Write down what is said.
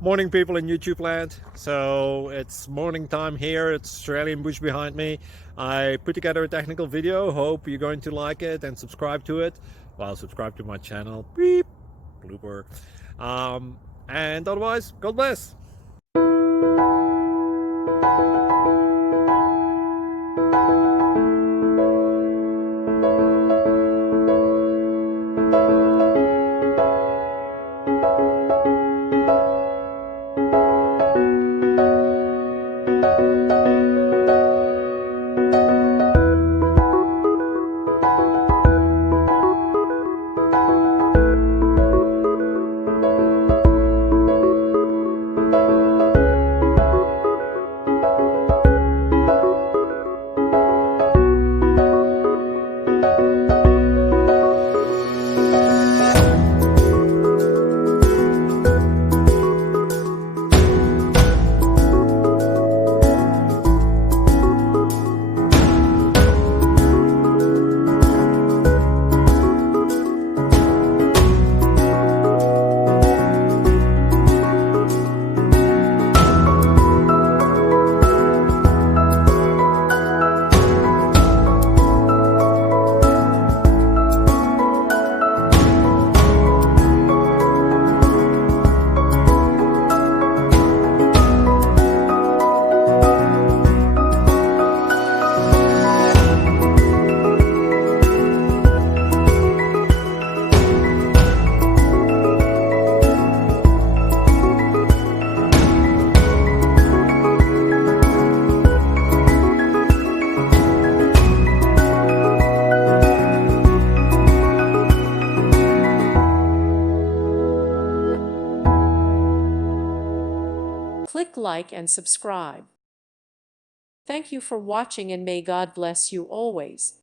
Morning, people in YouTube land. So it's morning time here. It's Australian bush behind me. I put together a technical video. Hope you're going to like it and subscribe to it. Well, subscribe to my channel. Beep, blooper. And otherwise, God bless. Click like and subscribe. Thank you for watching and may God bless you always.